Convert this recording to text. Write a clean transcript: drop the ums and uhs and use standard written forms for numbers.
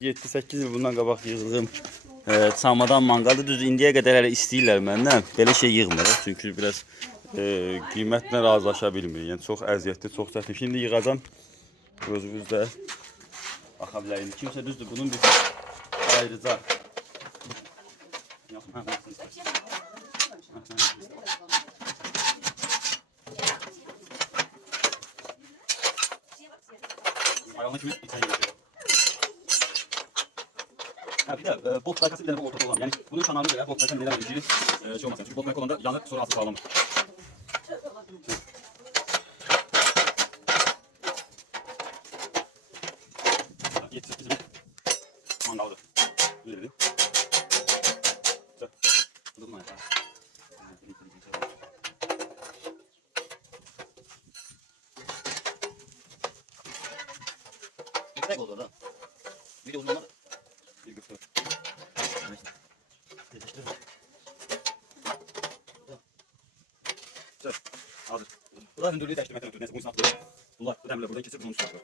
7-8 il bundan qabaq yığdığım çamadan manqalı düz indiyə qədər hələ istəyirlər məndən. Belə şey yığmırıq çünki biraz qiymətlə razılaşa bilmir. Yəni çox əziyyətli, çox çətin. Şimdi yığacam. Özünüz də baxa bilərsiniz. Kimsə düzdür bunun bir ayrıca ayağına kimi içine geçiyor. Ha, bir de bot markası bir tane ortada olan. Yani bunun kanalını veya bot markası neden ilgili şey olmasın. Çünkü bot marka olanda yanır sonra asıl bağlamır. Yetişik bizim mangaldı. Öyle dedi. Durma ya. Güzel oldu da. Bir de uzmanlar. Bir göster. Hazır. Bu da hündürlüğü değiştirmekten ötürü. Neyse bunu sınavda. Bu demle buradan kesip bunu sınavda.